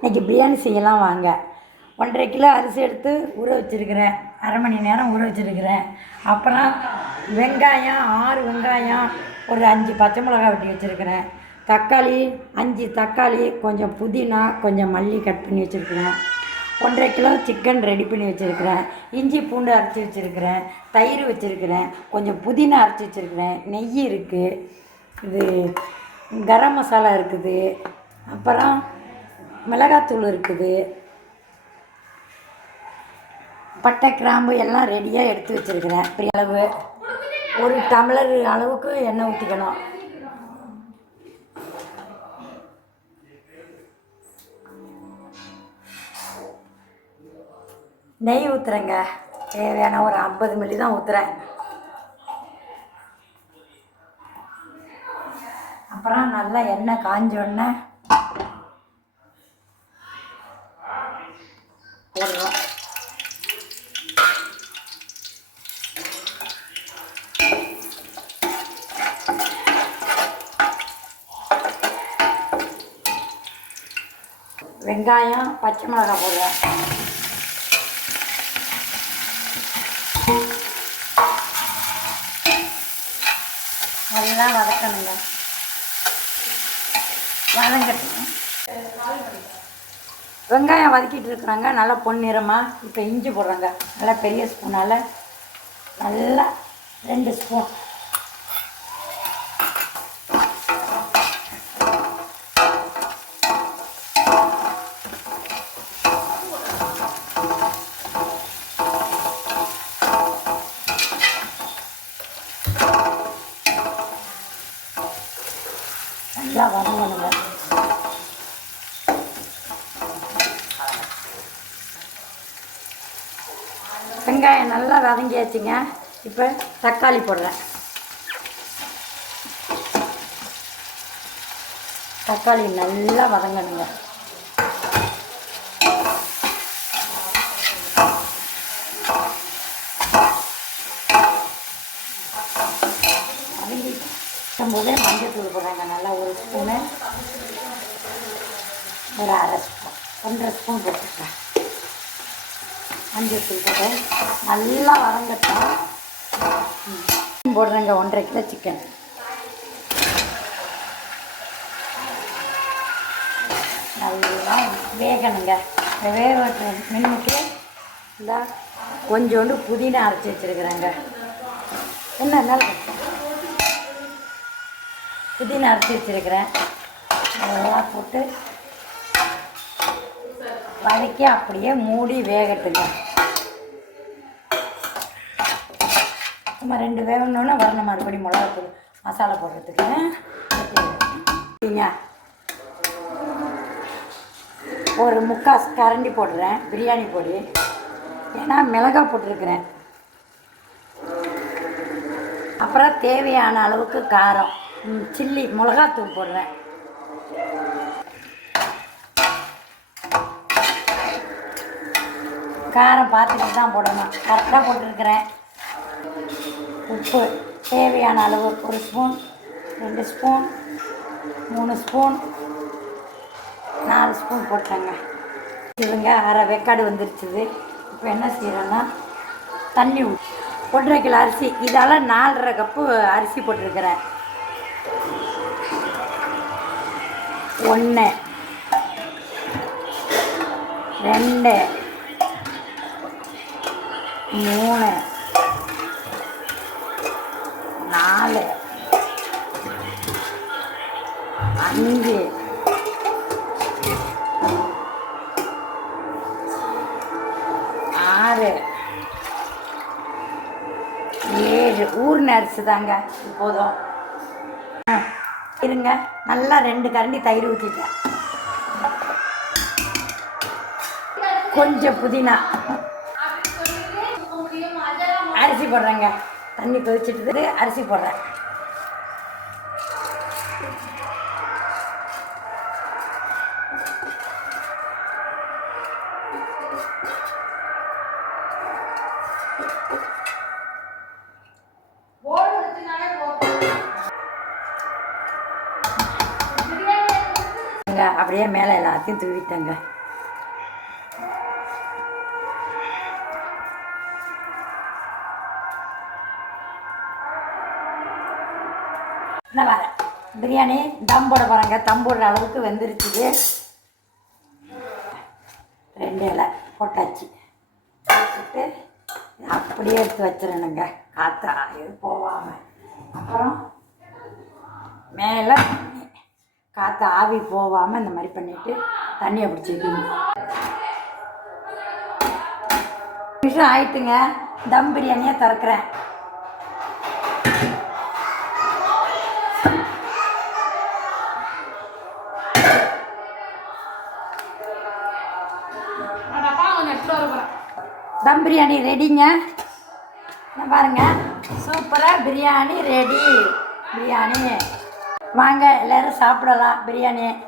இன்றைக்கி பிரியாணி செய்யலாம் வாங்க. ஒன்றரை கிலோ அரிசி எடுத்து ஊற வச்சுருக்கிறேன். அரை மணி நேரம் ஊற வச்சுருக்கிறேன். அப்புறம் வெங்காயம் ஆறு வெங்காயம் ஒரு அஞ்சு பச்சை மிளகா வெட்டி வச்சுருக்கிறேன். தக்காளி அஞ்சு தக்காளி கொஞ்சம் புதினா கொஞ்சம் மல்லி கட் பண்ணி வச்சுருக்கிறேன். ஒன்றரை கிலோ சிக்கன் ரெடி பண்ணி வச்சுருக்கிறேன். இஞ்சி பூண்டு அரைச்சி வச்சுருக்கிறேன். தயிர் வச்சுருக்கிறேன். கொஞ்சம் புதினா அரைச்சி வச்சுருக்கிறேன். நெய் இருக்குது இது கரம் மசாலா இருக்குது. அப்புறம் மிளகாத்தூள் இருக்குது. பட்டை கிராம்பு எல்லாம் ரெடியாக எடுத்து வச்சுருக்கிறேன். பெரிய அளவு. ஒரு டம்ளர் அளவுக்கு எண்ணெய் ஊற்றிக்கணும் நெய் ஊற்றுறேங்க தேவையான ஒரு ஐம்பது மில்லி தான் ஊற்றுறேன் அப்புறம் நல்லா எண்ணெய் காஞ்ச உடனே போடுறோம். வெங்காயம் பச்சை மிளகாய் போடுவோம் நல்லா வதக்கணுங்க. வதங்கட்டும். வெங்காயம் வதக்கிட்டு இருக்கிறாங்க. நல்லா பொன்னிறமாக இப்போ இஞ்சி போடுறாங்க. நல்லா பெரிய ஸ்பூனால் நல்லா ரெண்டு ஸ்பூன். நல்லா வதங்கணுங்க. வெங்காயம் நல்லா வதங்கியாச்சுங்க. இப்போ தக்காளி போடுறேன். தக்காளி நல்லா வதங்கணுங்க. வதங்கி போதே மஞ்சள் தூள் போடுறாங்க. நல்லா ஒரு ஸ்பூனு ஒரு அரை ஸ்பூன் ஒன்றரை ஸ்பூன் போட்டுருக்கேன் மஞ்சள் தூள் போட்டு நல்லா வதங்கட்டும். போடுறேங்க ஒன்றரை கிலோ சிக்கன் நல்லா வேகணுங்க. இந்த வேக மின்னுக்கு இந்த கொஞ்சோண்டு புதினா அரைச்சி வச்சுருக்குறேங்க. என்ன நல்லா புதினா அரைச்சி வச்சுருக்கிறேன். அதெல்லாம் போட்டு வதக்கி அப்படியே மூடி வேகட்டுங்க. நம்ம ரெண்டு வேகணுன்னா வரணும் மறுபடியும் மிளகாத்தூள் மசாலா போடுறதுக்கு. ஒரு முக்கால் கரண்டி போடுறேன். பிரியாணி பொடி. ஏன்னா மிளகா போட்டிருக்கிறேன். அப்புறம் தேவையான அளவுக்கு காரம். சில்லி மிளகாத்தூள் போடுறேன். காரம் பார்த்துட்டு தான் போடணும் கரெக்டாக போட்டிருக்கிறேன். உப்பு தேவையான அளவு ஒரு ஸ்பூன் ரெண்டு ஸ்பூன் மூணு ஸ்பூன் நாலு ஸ்பூன் போட்டேங்க. இதுங்க அரை வெக்காடு வந்துருச்சுது. இப்போ என்ன செய்கிறேன்னா தண்ணி ஒன்றரை கிலோ அரிசி. இதால் நாலரை கப்பு அரிசி போட்டிருக்கிறேன். ஒன்று ரெண்டு மூணு நாலு அஞ்சு. ஆறு. ஏழு. ஊர்ன அரிசி தாங்க. இப்போதும் ஆ, இருங்க. நல்லா ரெண்டு கரண்டி தயிர் ஊற்றிட்டேன் கொஞ்சம் புதினா. அரிசி போடுறேங்க. தண்ணி கொதிச்சிட்டு அரிசி போடுறேன். அப்படியே மேலே எல்லாத்தையும் தூவிட்டேங்க. என்ன வர பிரியாணி தம் போட போகிறாங்க தம் போடுற அளவுக்கு வெந்துருச்சுது. ரெண்டு இலை போட்டாச்சு. அப்படியே எடுத்து வச்சிடணுங்க. காற்றா இது போகாமல் அப்புறம் மேலே காற்று ஆவி போகாமல் இந்த மாதிரி பண்ணிவிட்டு தண்ணியை பிடிச்சி வைக்கணும். நிமிஷம் ஆயிட்டுங்க. தம் பிரியாணியை திறக்கிறேன். வர. போகிறேன் தம் பிரியாணி ரெடிங்க. இங்க பாருங்க. சூப்பராக பிரியாணி ரெடி. பிரியாணி. வாங்க எல்லோரும் சாப்பிடலாம். பிரியாணி.